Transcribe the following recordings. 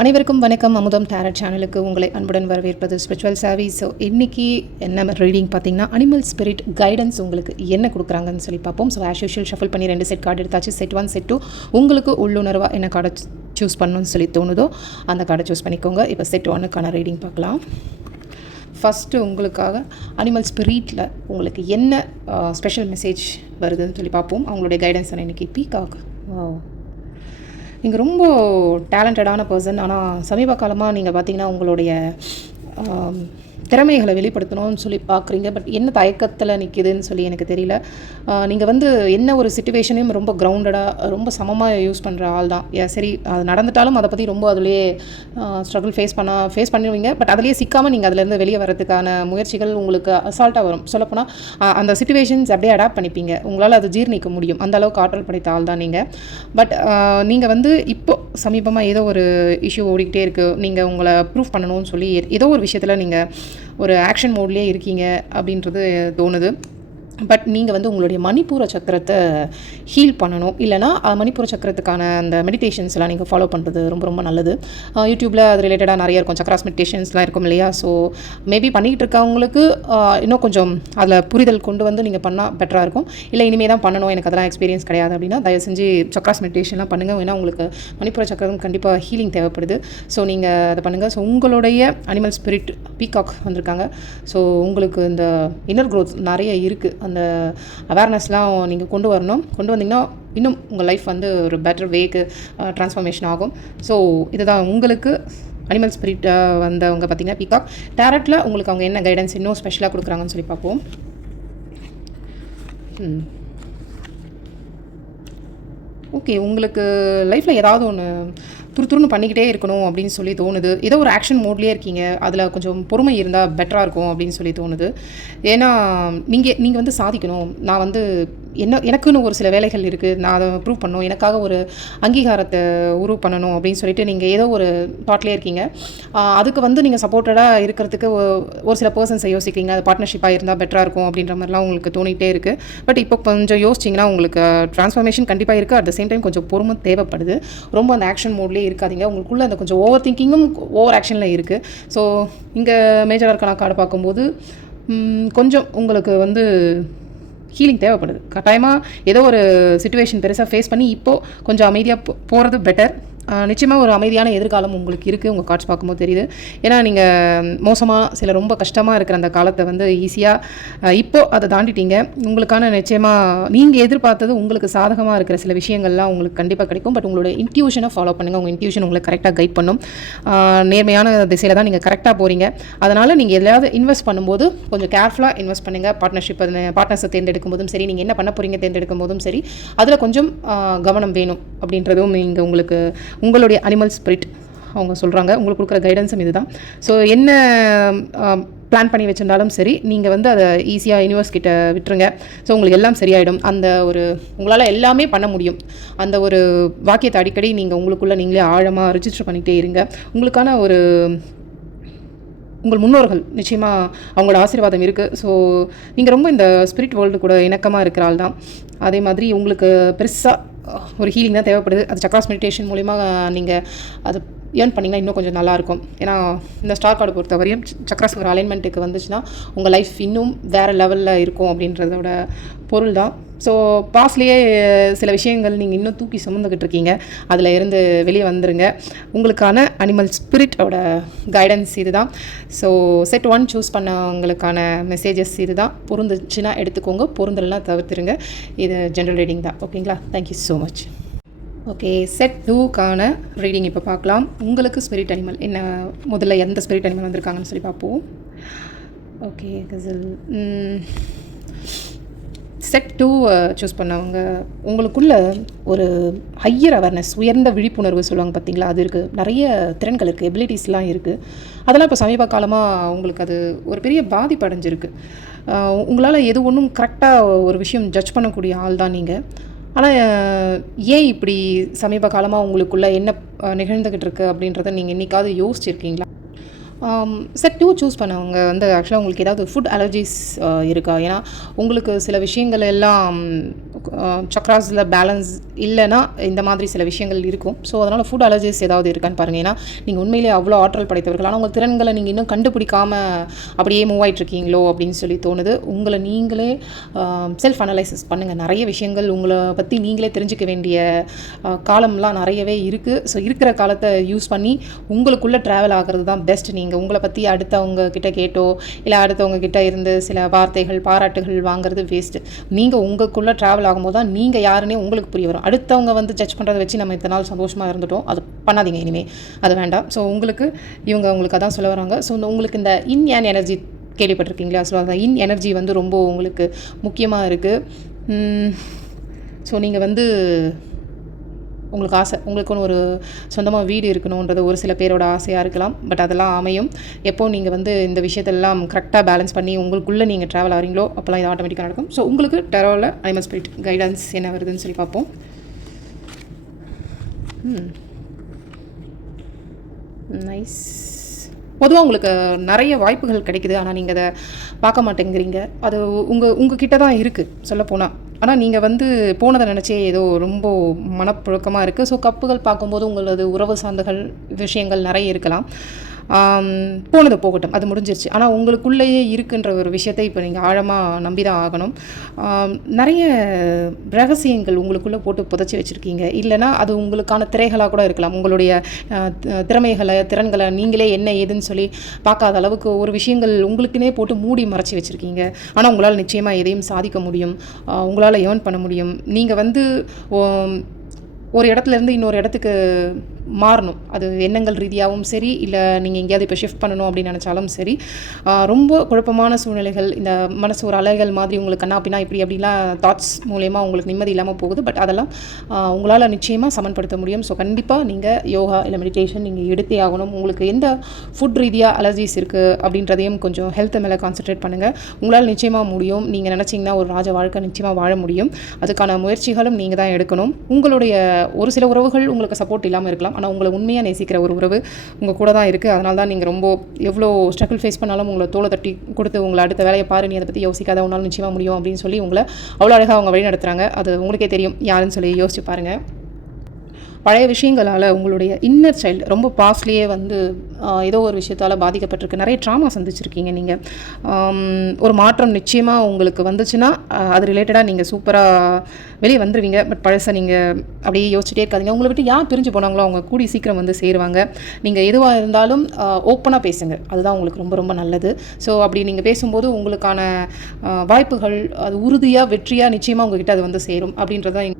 அனைவருக்கும் வணக்கம். அமுதம் டேரட் சேனலுக்கு உங்களை அன்புடன் வரவேற்பது ஸ்பிரிச்சுவல் சாவி. ஸோ இன்றைக்கி என்ன ரீடிங் பார்த்தீங்கன்னா, அனிமல் ஸ்பிரிட் கைடன்ஸ் உங்களுக்கு என்ன கொடுக்குறாங்கன்னு சொல்லி பார்ப்போம். ஸோ ஆஸ் யூஷுவல் ஷஃபில் பண்ணி 2 செட் கார்டு எடுத்தாச்சு. செட் 1 செட் 2 உங்களுக்கு உள்ளுணர்வாக என்ன கார்டை சூஸ் பண்ணணும்னு சொல்லி தோணுதோ அந்த கார்டை சூஸ் பண்ணிக்கோங்க. இப்போ செட் 1க்கான ரீடிங் பார்க்கலாம். ஃபஸ்ட்டு உங்களுக்காக அனிமல் ஸ்பிரிட்டில் உங்களுக்கு என்ன ஸ்பெஷல் மெசேஜ் வருதுன்னு சொல்லி பார்ப்போம். அவங்களுடைய கைடன்ஸ் இன்றைக்கி பீகாக். நீங்கள் ரொம்ப டேலண்டடான பர்சன். ஆனால் சமீப காலமாக நீங்கள் பார்த்தீங்கன்னா உங்களுடைய திறமைகளை வெளிப்படுத்தணும்னு சொல்லி பார்க்குறீங்க. பட் என்ன தயக்கத்தில் நிற்கிதுன்னு சொல்லி எனக்கு தெரியல. நீங்கள் என்ன ஒரு சிச்சுவேஷனையும் ரொம்ப கிரவுண்டடாக ரொம்ப சமமாக யூஸ் பண்ணுற ஆள் தான். சரி, அது நடந்துட்டாலும் அதை பற்றி ரொம்ப அதுலேயே ஸ்ட்ரகிள் ஃபேஸ் பண்ணுவீங்க. பட் அதுலேயே சிக்காமல் நீங்கள் அதுலேருந்து வெளியே வரதுக்கான முயற்சிகள் உங்களுக்கு அசால்ட்டாக வரும். சொல்லப்போனால் அந்த சிச்சுவேஷன்ஸ் அப்படியே அடாப்ட் பண்ணிப்பீங்க. உங்களால் அது ஜீர்ணிக்க முடியும். அந்த அளவுக்கு ஆற்றல் படைத்த ஆள் தான் நீங்கள். பட் நீங்கள் இப்போது சமீபமாக ஏதோ ஒரு இஷ்யூ ஓடிக்கிட்டே இருக்குது. நீங்கள் உங்களை ப்ரூவ் பண்ணணும்னு சொல்லி ஏதோ ஒரு விஷயத்தில் நீங்கள் ஒரு ஆக்ஷன் மோட்லேயே இருக்கீங்க அப்படின்றது தோணுது. பட் நீங்கள் உங்களுடைய மணிப்பூர சக்கரத்தை ஹீல் பண்ணணும். இல்லைனா மணிப்பூர சக்கரத்துக்கான அந்த மெடிடேஷன்ஸ்லாம் நீங்கள் ஃபாலோ பண்ணுறது ரொம்ப ரொம்ப நல்லது. யூடியூப்பில் அது ரிலேட்டடாக நிறைய இருக்கும். சக்கராஸ் மெடிடேஷன்ஸ்லாம் இருக்கும் இல்லையா? ஸோ மேபி பண்ணிக்கிட்டு இருக்கவங்களுக்கு இன்னும் கொஞ்சம் அதில் புரிதல் கொண்டு நீங்கள் பண்ணால் பெட்டராக இருக்கும். இல்லை இனிமேல் தான் பண்ணணும், எனக்கு அதெல்லாம் எக்ஸ்பீரியன்ஸ் கிடையாது அப்படின்னா தயவு செஞ்சு சக்கராஸ் மெடிடேஷன்லாம் பண்ணுங்கள். ஏன்னா உங்களுக்கு மணிப்பூர சக்கரம் கண்டிப்பாக ஹீலிங் தேவைப்படுது. ஸோ நீங்கள் அதை பண்ணுங்கள். ஸோ உங்களுடைய அனிமல் ஸ்பிரிட் பீகாக் வந்திருக்காங்க. ஸோ உங்களுக்கு இந்த இன்னர் க்ரோத் நிறைய இருக்குது. அந்த அவேர்னஸ்லாம் நீங்கள் கொண்டு வந்தீங்கன்னா இன்னும் உங்கள் லைஃப் ஒரு பெட்டர் வேக்கு ட்ரான்ஸ்ஃபர்மேஷன் ஆகும். ஸோ இதுதான் உங்களுக்கு அனிமல் ஸ்பிரிட் வந்தவங்க பார்த்தீங்கன்னா பீகாக். டேரட்டில் உங்களுக்கு அவங்க என்ன கைடன்ஸ் இன்னும் ஸ்பெஷலாக கொடுக்குறாங்கன்னு சொல்லி பார்ப்போம். ஓகே, உங்களுக்கு லைஃப்பில் ஏதாவது ஒன்று துருத்துருன்னு பண்ணிக்கிட்டே இருக்கணும் அப்படின்னு சொல்லி தோணுது. ஏதோ ஒரு ஆக்ஷன் மோட்லேயே இருக்கீங்க. அதில் கொஞ்சம் பொறுமை இருந்தால் பெட்டராக இருக்கும் அப்படின்னு சொல்லி தோணுது. ஏன்னா நீங்கள் சாதிக்கணும். நான் எனக்குன்னு ஒரு சில வேலைகள் இருக்குது. நான் அதை ப்ரூவ் பண்ணணும். எனக்காக ஒரு அங்கீகாரத்தை உருவ பண்ணணும் அப்படின்னு சொல்லிட்டு நீங்கள் ஏதோ ஒரு தாட்லேயே இருக்கீங்க. அதுக்கு நீங்கள் சப்போர்ட்டடாக இருக்கிறதுக்கு ஒரு சில பர்சன்ஸை யோசிக்கிறீங்க. அது பார்ட்னர்ஷிப்பாக இருந்தால் பெட்டராக இருக்கும் அப்படின்ற மாதிரிலாம் உங்களுக்கு தோணிகிட்டே இருக்குது. பட் இப்போ கொஞ்சம் யோசிச்சிங்கன்னா உங்களுக்கு ட்ரான்ஸ்ஃபர்மேஷன் கண்டிப்பாக இருக்குது. அட் த சேம் டைம் கொஞ்சம் பொறுமை தேவைப்படுது. ரொம்ப அந்த ஆக்ஷன் மோட்லேயே இருக்காதீங்க. உங்களுக்குள்ளே அந்த கொஞ்சம் ஓவர் திங்கிங்கும் ஓவர் ஆக்ஷனில் இருக்குது. ஸோ இங்கே மேஜர் ஆர்கானா கார்டு பார்க்கும்போது கொஞ்சம் உங்களுக்கு ஹீலிங் தேவைப்படுது. கட்டாயமாக ஏதோ ஒரு சிச்சுவேஷன் பெருசாக ஃபேஸ் பண்ணி இப்போது கொஞ்சம் அமைதியாக போகிறது பெட்டர். நிச்சயமாக ஒரு அமைதியான எதிர்காலம் உங்களுக்கு இருக்குது. உங்கள் கார்ட்ஸ் பார்க்கும்போது தெரியுது. ஏன்னா நீங்கள் மோசமாக ரொம்ப கஷ்டமாக இருக்கிற அந்த காலத்தை ஈஸியாக இப்போது அதை தாண்டிட்டீங்க. உங்களுக்கான நிச்சயமாக நீங்கள் எதிர்பார்த்தது உங்களுக்கு சாதகமாக இருக்கிற சில விஷயங்கள்லாம் உங்களுக்கு கண்டிப்பாக கிடைக்கும். பட் உங்களோட இன்ட்யூஷனை ஃபாலோ பண்ணுங்கள். உங்கள் இன்ட்யூஷன் உங்களை கரெக்டாக கைட் பண்ணும். நேர்மையான திசையில் தான் நீங்கள் கரெக்டாக போகிறீங்க. அதனால் நீங்கள் எதாவது இன்வெஸ்ட் பண்ணும்போது கொஞ்சம் கேர்ஃபுல்லாக இன்வெஸ்ட் பண்ணுங்கள். பார்ட்னர்ஸை தேர்ந்தெடுக்கும் போதும் சரி, நீங்கள் என்ன பண்ண போகிறீங்க தேர்ந்தெடுக்கும் போதும் சரி, அதில் கொஞ்சம் கவனம் வேணும் அப்படின்றதும் நீங்கள் உங்களுடைய அனிமல் ஸ்பிரிட் அவங்க சொல்கிறாங்க. உங்களுக்கு கொடுக்குற கைடன்ஸும் இதுதான். ஸோ என்ன பிளான் பண்ணி வச்சுருந்தாலும் சரி, நீங்கள் அதை ஈஸியாக யூனிவர்ஸ் கிட்ட விட்டுருங்க. ஸோ உங்களுக்கு எல்லாம் சரியாயிடும். உங்களால் எல்லாமே பண்ண முடியும். அந்த ஒரு வாக்கியத்தை அடிக்கடி நீங்கள் உங்களுக்குள்ளே நீங்களே ஆழமாக ரிஜிஸ்டர் பண்ணிகிட்டே இருங்க. உங்களுக்கான உங்கள் முன்னோர்கள் நிச்சயமாக அவங்களோட ஆசீர்வாதம் இருக்குது. ஸோ நீங்கள் ரொம்ப இந்த ஸ்பிரிட் வேர்ல்டு கூட இணக்கமாக இருக்கிற ஆள் தான். அதே மாதிரி உங்களுக்கு பெருசாக ஒரு ஹீலிங் தான் தேவைப்படுது. அது சக்ராஸ் மெடிடேஷன் மூலிமா நீங்கள் அது ஏர்ன் பண்ணிங்கன்னா இன்னும் கொஞ்சம் நல்லாயிருக்கும். ஏன்னா இந்த ஸ்டார் கார்டு பொறுத்தவரையும் சக்ராஸ் ஒரு அலைன்மெண்ட்டுக்கு வந்துச்சுன்னா உங்கள் லைஃப் இன்னும் வேறு லெவலில் இருக்கும் அப்படின்றதோட பொருள் தான். ஸோ பாஸ்ட்லேயே சில விஷயங்கள் நீங்கள் இன்னும் தூக்கி சுமந்துக்கிட்டு இருக்கீங்க. அதில் இருந்து வெளியே வந்துடுங்க. உங்களுக்கான அனிமல் ஸ்பிரிட்டோட கைடன்ஸ் இது தான். ஸோ செட் 1 சூஸ் பண்ணவங்களுக்கான மெசேஜஸ் இது தான். பொருந்துச்சுன்னா எடுத்துக்கோங்க, பொருந்தலாம் தவிர்த்துருங்க. இது ஜென்ரல் ரீடிங் தான். ஓகேங்களா? Thank you so much. Okay, set 2க்கான ரீடிங் இப்போ பார்க்கலாம். உங்களுக்கு ஸ்பிரிட் அனிமல் என்ன, முதல்ல எந்த ஸ்பிரிட் அனிமல் வந்திருக்காங்கன்னு சொல்லி பார்ப்போம். ஓகே, கசல் செட் 2 சூஸ் பண்ணவங்க உங்களுக்குள்ள ஒரு ஹையர் அவேர்னஸ், உயர்ந்த விழிப்புணர்வு சொல்லுவாங்க பார்த்தீங்களா, அது இருக்குது. நிறைய திறன்கள் இருக்குது, எபிலிட்டிஸ்லாம் இருக்குது. அதெல்லாம் இப்போ சமீப காலமாக உங்களுக்கு அது ஒரு பெரிய பாதிப்பு அடைஞ்சிருக்கு. உங்களால் எது ஒன்றும் கரெக்டாக ஒரு விஷயம் ஜட்ஜ் பண்ணக்கூடிய ஆள் தான் நீங்கள். ஆனால் ஏன் இப்படி சமீப காலமாக உங்களுக்குள்ளே என்ன நிகழ்ந்துக்கிட்டு இருக்குது அப்படின்றத நீங்கள் என்றைக்காவது யோசிச்சிருக்கீங்களா? செட் 2 சூஸ் பண்ணவங்க வந்து ஆக்சுவலாக உங்களுக்கு ஏதாவது ஃபுட் அலர்ஜிஸ் இருக்கா? ஏன்னா உங்களுக்கு சில விஷயங்கள் எல்லாம் சக்ராஸில் பேலன்ஸ் இல்லைன்னா இந்த மாதிரி சில விஷயங்கள் இருக்கும். ஸோ அதனால் ஃபுட் அலர்ஜிஸ் ஏதாவது இருக்கான்னு பாருங்கள். ஏன்னா நீங்கள் உண்மையிலே அவ்வளோ ஆற்றல் படைத்தவர்கள், ஆனால் உங்கள் திறன்களை நீங்கள் இன்னும் கண்டுபிடிக்காமல் அப்படியே மூவ் ஆகிட்ருக்கீங்களோ அப்படின்னு சொல்லி தோணுது. உங்களை நீங்களே செல்ஃப் அனலைசிஸ் பண்ணுங்கள். நிறைய விஷயங்கள் உங்களை பற்றி நீங்களே தெரிஞ்சுக்க வேண்டிய காலம்லாம் நிறையவே இருக்குது. ஸோ இருக்கிற காலத்தை யூஸ் பண்ணி உங்களுக்குள்ளே ட்ராவல் ஆகிறது தான் பெஸ்ட். நீங்கள் உங்களை பற்றி அடுத்தவங்க கிட்ட கேட்டோ இல்லை அடுத்தவங்க கிட்ட இருந்து சில வார்த்தைகள் பாராட்டுகள் வாங்குறது வேஸ்ட்டு. நீங்கள் உங்களுக்குள்ளே ட்ராவல் ஆகும்போது தான் நீங்கள் யாருன்னே உங்களுக்கு புரிய வரும். அடுத்தவங்க வந்து ஜட்ஜ் பண்ணுறதை வச்சு நம்ம இத்தனை நாள் சந்தோஷமாக இருந்துட்டோம், அது பண்ணாதீங்க இனிமேல், அது வேண்டாம். ஸோ உங்களுக்கு அதான் சொல்ல வராங்க. ஸோ உங்களுக்கு இந்த இன் அண்ட் எனர்ஜி கேள்விப்பட்டிருக்கீங்களா? ஸோ அந்த இன் எனர்ஜி வந்து ரொம்ப உங்களுக்கு முக்கியமாக இருக்குது. ஸோ நீங்கள் வந்து உங்களுக்கு ஆசை, உங்களுக்குன்னு ஒரு சொந்தமாக வீடு இருக்கணுன்றது ஒரு சில பேரோட ஆசையாக இருக்கலாம். பட் அதெல்லாம் அமையும் எப்போ நீங்கள் வந்து இந்த விஷயத்தெல்லாம் கரெக்டாக பேலன்ஸ் பண்ணி உங்களுக்குள்ளே நீங்கள் ட்ராவல் ஆகிறீங்களோ அப்போல்லாம் இது ஆட்டோமேட்டிக்காக நடக்கும். ஸோ உங்களுக்கு டெரோவில் அனிமல் ஸ்பிரிட் கைடன்ஸ் என்ன வருதுன்னு சொல்லி பார்ப்போம். நைஸ். பொதுவாக உங்களுக்கு நிறைய வாய்ப்புகள் கிடைக்குது, ஆனால் நீங்கள் அதை பார்க்க மாட்டேங்கிறீங்க. அது உங்கள் கிட்ட தான் இருக்குது சொல்லப்போனால். ஆனால் நீங்கள் வந்து போனதை நினச்சே ஏதோ ரொம்ப மனப்புழக்கமாக இருக்குது. ஸோ கப்புகள் பார்க்கும்போது உங்களது உறவு சார்ந்தகள் விஷயங்கள் நிறைய இருக்கலாம். போனது போகட்டும், அது முடிஞ்சிருச்சு. ஆனால் உங்களுக்குள்ளேயே இருக்குன்ற ஒரு விஷயத்தை இப்போ நீங்கள் ஆழமாக நம்பி தான் ஆகணும். நிறைய ரகசியங்கள் உங்களுக்குள்ளே போட்டு புதைச்சி வச்சுருக்கீங்க. இல்லைனா அது உங்களுக்கான திரைகளாக கூட இருக்கலாம். உங்களுடைய திறன்களை நீங்களே என்ன ஏதுன்னு சொல்லி பார்க்காத அளவுக்கு ஒரு விஷயங்கள் உங்களுக்குன்னே போட்டு மூடி மறைச்சி வச்சுருக்கீங்க. ஆனால் உங்களால் நிச்சயமாக எதையும் சாதிக்க முடியும், உங்களால் ஏர்ன் பண்ண முடியும். நீங்கள் வந்து ஒரு இடத்துலேருந்து இன்னொரு இடத்துக்கு மாறணும். அது எண்ணங்கள் ரீதியாகவும் சரி, இல்லை நீங்கள் எங்கேயாவது இப்போ ஷிஃப்ட் பண்ணணும் அப்படின்னு நினச்சாலும் சரி, ரொம்ப குழப்பமான சூழ்நிலைகள், இந்த மனசு ஒரு அலைகள் மாதிரி உங்களுக்கு கண்ணா அப்படின்னா இப்படி அப்படிலாம் தாட்ஸ் மூலயமா உங்களுக்கு நிம்மதி இல்லாமல் போகுது. பட் அதெல்லாம் உங்களால் நிச்சயமாக சமன்படுத்த முடியும். ஸோ கண்டிப்பாக நீங்கள் யோகா இல்லை மெடிடேஷன் நீங்கள் எடுத்தே ஆகணும். உங்களுக்கு எந்த ஃபுட் ரீதியாக அலர்ஜிஸ் இருக்குது அப்படின்றதையும் கொஞ்சம் ஹெல்த் மேலே கான்சன்ட்ரேட் பண்ணுங்கள். உங்களால் நிச்சயமாக முடியும். நீங்கள் நினச்சிங்கன்னா ஒரு ராஜ வாழ்க்கை நிச்சயமாக வாழ முடியும். அதுக்கான முயற்சிகளும் நீங்கள் தான் எடுக்கணும். உங்களுடைய ஒரு சில உறவுகள் உங்களுக்கு சப்போர்ட் இல்லாமல் இருக்கலாம், ஆனால் உங்களை உண்மையாக நேசிக்கிற ஒரு உறவு உங்கள் கூட தான் இருக்குது. அதனால தான் நீங்கள் ரொம்ப எவ்வளோ ஸ்ட்ரகிள் ஃபேஸ் பண்ணாலும் உங்களை தோலை தட்டி கொடுத்து உங்களை அடுத்த வேலையை பாரு, நீ அதை பற்றி யோசிக்காத, உன்னால் நிச்சயமாக முடியும் அப்படின்னு சொல்லி உங்களை அவ்வளோ அழகாக அவங்க வழி நடத்துகிறாங்க. அது உங்களுக்கே தெரியும் யாருன்னு சொல்லி யோசிச்சு பாருங்கள். பழைய விஷயங்களால் உங்களுடைய இன்னர் சைல்டு ரொம்ப பாஸ்ட்லேயே வந்து ஏதோ ஒரு விஷயத்தால் பாதிக்கப்பட்டிருக்கு. நிறைய ட்ராமா சந்திச்சிருக்கீங்க நீங்கள். ஒரு மாற்றம் நிச்சயமாக உங்களுக்கு வந்துச்சுன்னா அது ரிலேட்டடாக நீங்கள் சூப்பராக வெளியே வந்துடுவீங்க. பட் பழசை நீங்கள் அப்படியே யோசிச்சுட்டே இருக்காதிங்க. உங்களை விட்டு யார் பிரிஞ்சு போனாங்களோ அவங்க கூடி சீக்கிரம் வந்து சேருவாங்க. நீங்கள் எதுவாக இருந்தாலும் ஓப்பனாக பேசுங்க, அதுதான் உங்களுக்கு ரொம்ப ரொம்ப நல்லது. ஸோ அப்படி நீங்கள் பேசும்போது உங்களுக்கான வாய்ப்புகள் அது உறுதியாக வெற்றியாக நிச்சயமாக உங்ககிட்ட அது வந்து சேரும் அப்படின்றதான்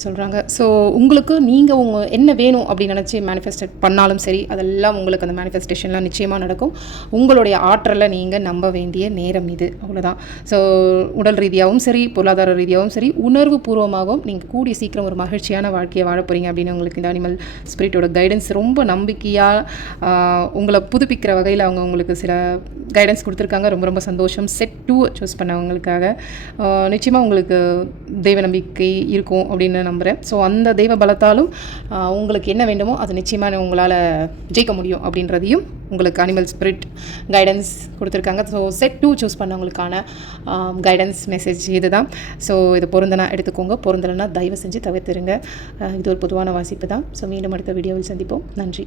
சொல்கிறாங்க. ஸோ உங்களுக்கு நீங்கள் என்ன வேணும் அப்படின்னு நினச்சி மேனிஃபெஸ்டேட் பண்ணாலும் சரி, அதெல்லாம் உங்களுக்கு அந்த மேனிஃபெஸ்டேஷன்லாம் நிச்சயமாக நடக்கும். உங்களுடைய ஆற்றலை நீங்கள் நம்ப வேண்டிய நேரம் இது, அவ்வளோதான். ஸோ உடல் ரீதியாகவும் சரி, பொருளாதார ரீதியாகவும் சரி, உணர்வு பூர்வமாகவும் நீங்கள் கூடிய சீக்கிரம் ஒரு மகிழ்ச்சியான வாழ்க்கையை வாழ போகிறீங்க அப்படின்னு உங்களுக்கு இந்த அனிமல் ஸ்பிரிட்டோட கைடன்ஸ் ரொம்ப நம்பிக்கையாக உங்களை புதுப்பிக்கிற வகையில் அவங்க உங்களுக்கு சில கைடன்ஸ் கொடுத்துருக்காங்க. ரொம்ப ரொம்ப சந்தோஷம். செட் 2 சூஸ் பண்ணவங்களுக்காக நிச்சயமாக உங்களுக்கு தெய்வ நம்பிக்கை இருக்கும் அப்படின்னு நம்புகிறேன். ஸோ அந்த தெய்வ பலத்தாலும் உங்களுக்கு என்ன வேண்டுமோ அது நிச்சயமாக உங்களால் ஜெயிக்க முடியும் அப்படின்றதையும் உங்களுக்கு அனிமல் ஸ்பிரிட் கைடன்ஸ் கொடுத்துருக்காங்க. ஸோ செட் 2 சூஸ் பண்ணவங்களுக்கான கைடன்ஸ் மெசேஜ் இது தான். ஸோ இது பொருந்தனா எடுத்துக்கோங்க, பொருந்தலைன்னா தயவு செஞ்சு தவிர்த்துருங்க. இது ஒரு பொதுவான வாசிப்பு தான். ஸோ மீண்டும் அடுத்த வீடியோவில் சந்திப்போம். நன்றி.